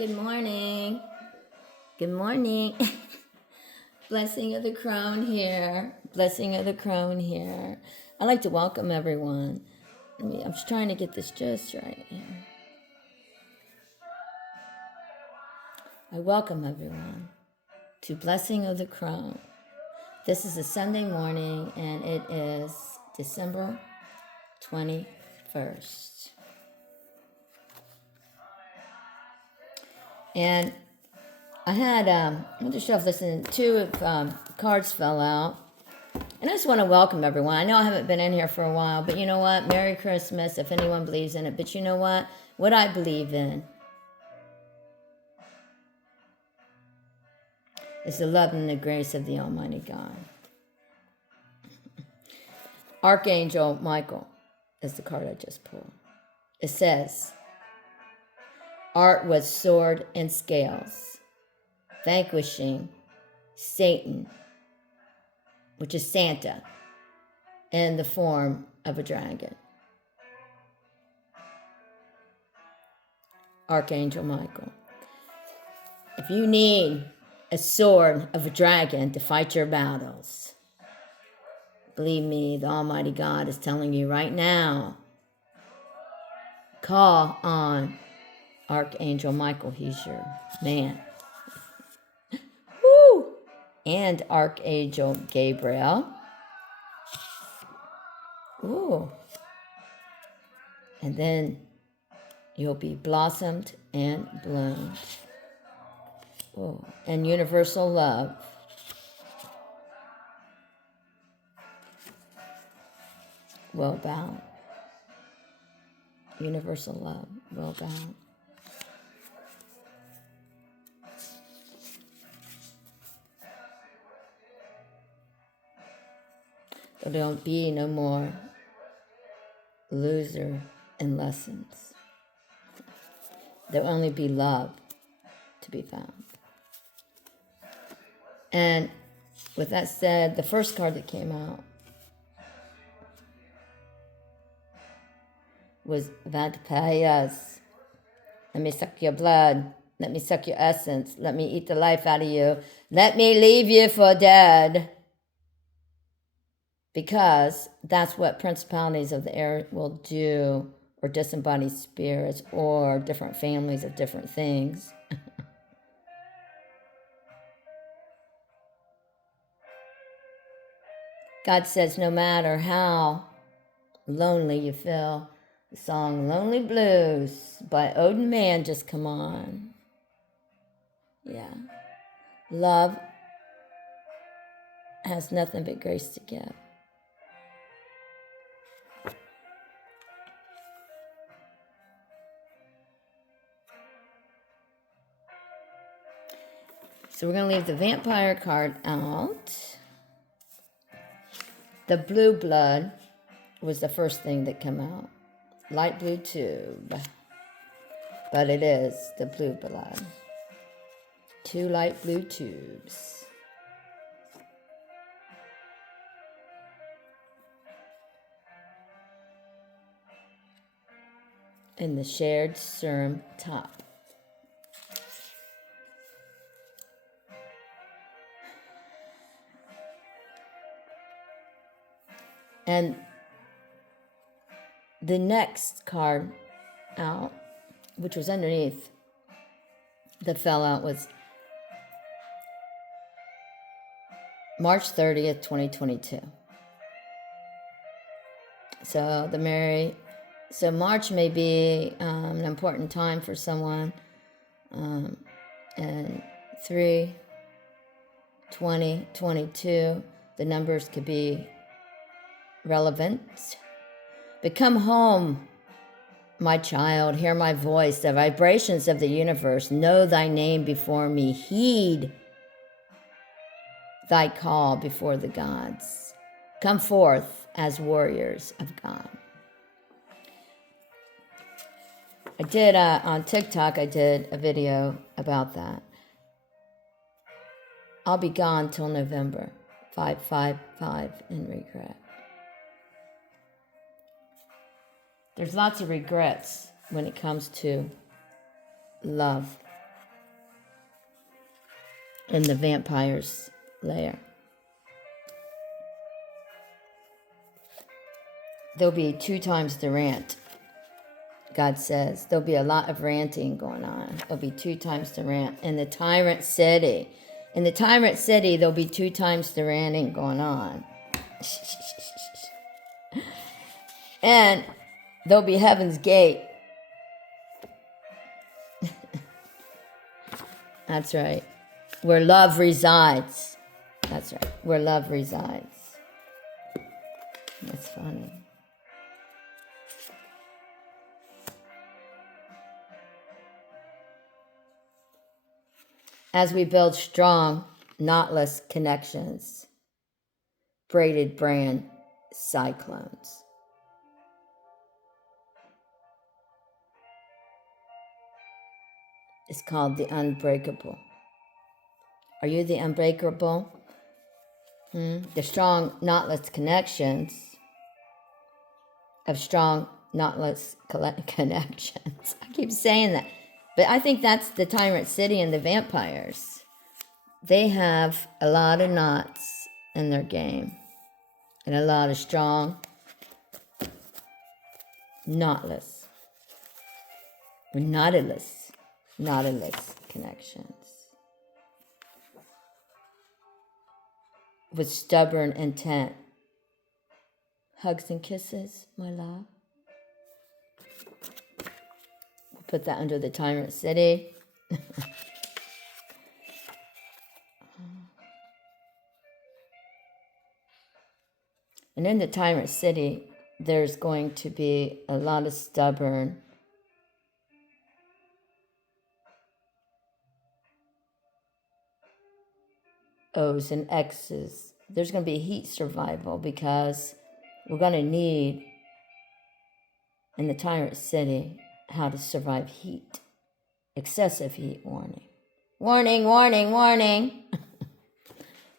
Good morning. Good morning. Blessing of the Crown here. Blessing of the Crown here. I'd like to welcome everyone. I'm just trying to get this just right here. I welcome everyone to Blessing of the Crown. This is a Sunday morning and it is December 21st. And I had, I'm just listening. Two cards fell out. And I just want to welcome everyone. I know I haven't been in here for a while, but you know what? Merry Christmas, if anyone believes in it. But you know what? What I believe in is the love and the grace of the Almighty God. Archangel Michael is the card I just pulled. It says, art with sword and scales, vanquishing Satan, which is Santa, in the form of a dragon. Archangel Michael. If you need a sword of a dragon to fight your battles, believe me, the Almighty God is telling you right now, call on Archangel Michael. He's your man. Woo! And Archangel Gabriel. Ooh. And then you'll be blossomed and bloomed. Ooh. And universal love. Well bound. Universal love. Well bound. There don't be no more loser in lessons. There'll only be love to be found. And with that said, the first card that came out was Vampires. Let me suck your blood. Let me suck your essence. Let me eat the life out of you. Let me leave you for dead. Because that's what principalities of the air will do, or disembodied spirits, or different families of different things. God says no matter how lonely you feel, the song Lonely Blues by Odin Man just come on. Yeah. Love has nothing but grace to give. So we're going to leave the vampire card out. The blue blood was the first thing that came out. Light blue tube. But it is the blue blood. Two light blue tubes. And the shared serum top. And the next card out, which was underneath that fell out, was March 30th, 2022. So March may be an important time for someone. And 3, 20, 22, the numbers could be relevant. But come home, my child, hear my voice, the vibrations of the universe, know thy name before me, heed thy call before the gods. Come forth as warriors of God. I did, on TikTok, I did a video about that. I'll be gone till November, 555 in regret. There's lots of regrets when it comes to love in the Vampires Lare. There'll be 2 times the rant. God says there'll be a lot of ranting going on. There'll be 2 times the rant in the Tyrant City. In the Tyrant City, there'll be 2 times the ranting going on. And there'll be Heaven's Gate. That's right. Where love resides. That's right. Where love resides. That's funny. As we build strong, knotless connections, braided brand cyclones. It's called the unbreakable. Are you the unbreakable? The strong, knotless connections of strong, knotless connections. I keep saying that. But I think that's the Tyrant City and the vampires. They have a lot of knots in their game. And a lot of strong, knotless, or knotless connections. With stubborn intent. Hugs and kisses, my love. We'll put that under the Tyrant City. And in the Tyrant City, there's going to be a lot of stubborn, O's and X's. There's going to be heat survival because we're going to need, in the Tyrant City, how to survive heat. Excessive heat warning. Warning, warning, warning.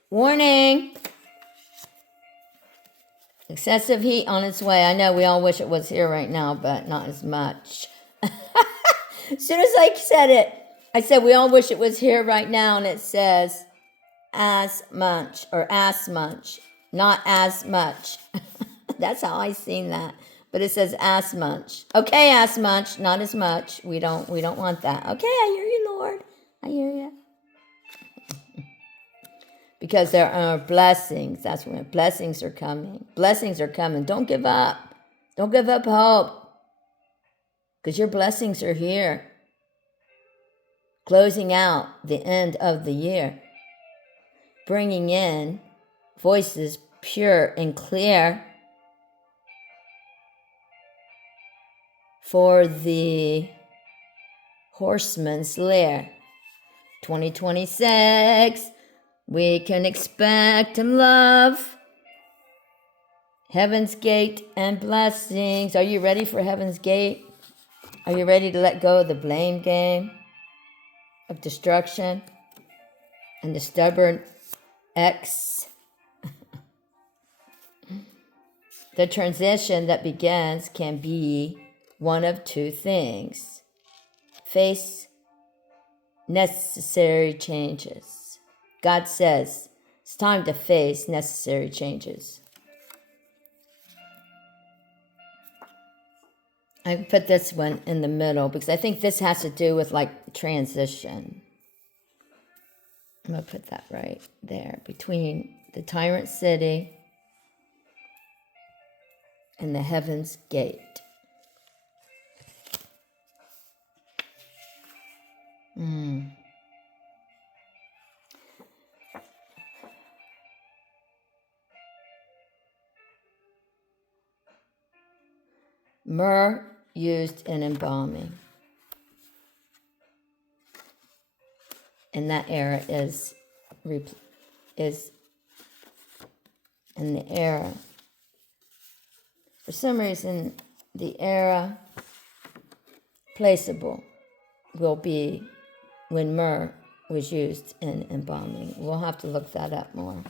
Warning. Excessive heat on its way. I know we all wish it was here right now, but not as much. As soon as I said it, I said we all wish it was here right now, and it says as much or as much, not as much. That's how I seen that. But it says as much. Okay, as much, not as much. We don't want that. Okay, I hear you, Lord. I hear you. Because there are blessings. That's when blessings are coming. Blessings are coming. Don't give up. Don't give up hope. Because your blessings are here. Closing out the end of the year. Bringing in voices pure and clear for the Horseman's Lair. 2026. We can expect and love Heaven's Gate and blessings. Are you ready for Heaven's Gate? Are you ready to let go of the blame game of destruction and the stubborn X? The transition that begins can be one of 2 things. Face necessary changes. God says it's time to face necessary changes. I put this one in the middle because I think this has to do with like transition. I'm going to put that right there between the Tyrant City and the Heaven's Gate. Myrrh used in embalming. And that era is in the era. For some reason, the era placeable will be when myrrh was used in embalming. We'll have to look that up more.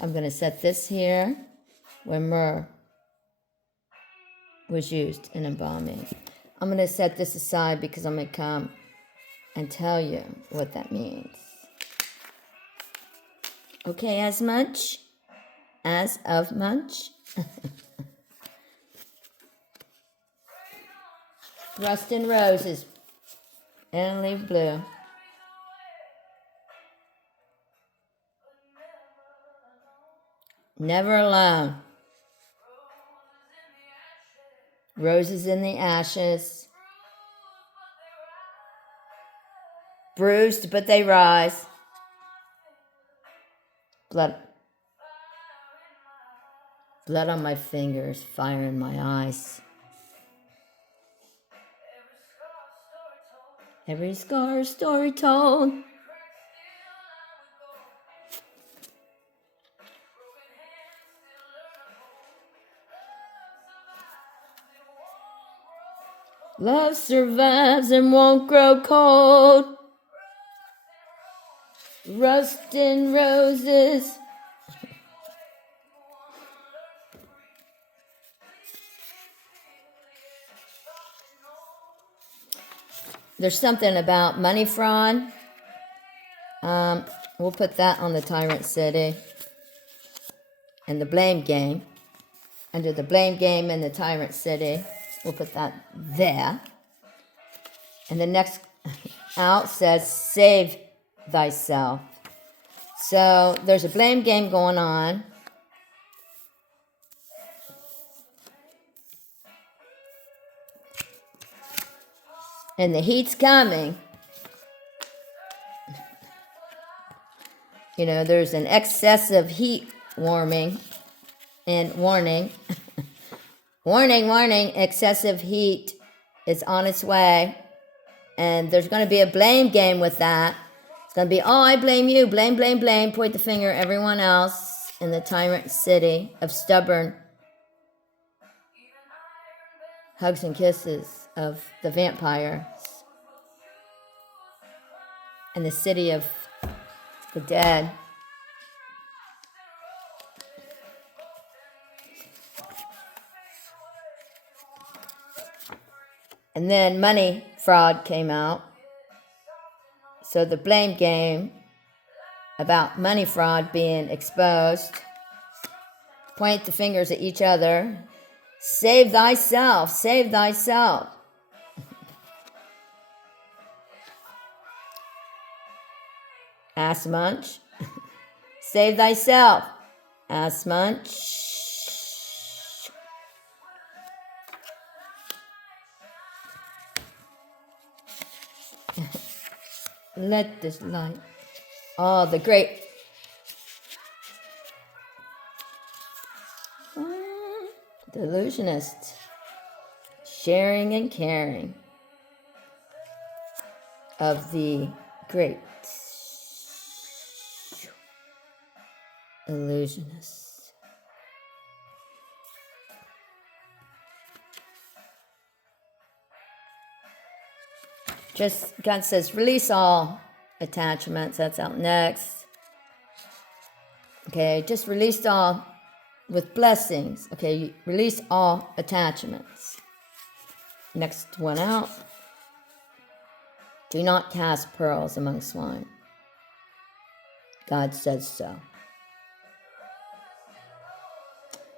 I'm going to set this here where myrrh was used in embalming. I'm going to set this aside because I'm going to come and tell you what that means. Okay, as much? As of much? Rust and roses. And leaf blue. Never alone. Roses in the ashes. Bruised, but they rise. Blood on my fingers, fire in my eyes. Every scar a story told. Love survives and won't grow cold. Rust and roses. There's something about money fraud. We'll put that on the Tyrant City. And the blame game. Under the blame game and the Tyrant City. We'll put that there. And the next out says, save thyself. So there's a blame game going on. And the heat's coming. You know, there's an excessive heat warming and warning. Warning, excessive heat is on its way. And there's going to be a blame game with that. It's going to be, oh, I blame you, blame, point the finger at everyone else in the Tyrant City of stubborn hugs and kisses of the vampires. And the city of the dead. And then money fraud came out. So the blame game about money fraud being exposed. Point the fingers at each other. Save thyself, save thyself. Ass munch. Save thyself. Ass munch. Let this light. Oh, the great. Delusionist. Sharing and caring of the great illusionist. Just, God says, release all attachments. That's out next. Okay, just release all with blessings. Okay, release all attachments. Next one out. Do not cast pearls among swine. God says so.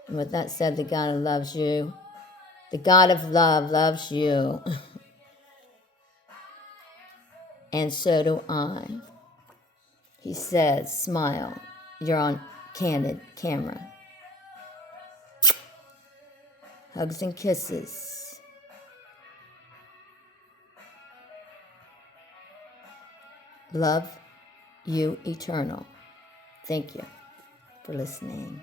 And with that said, the God who loves you, the God of love loves you. And so do I. He says, smile. You're on candid camera. Hugs and kisses. Love you eternal. Thank you for listening.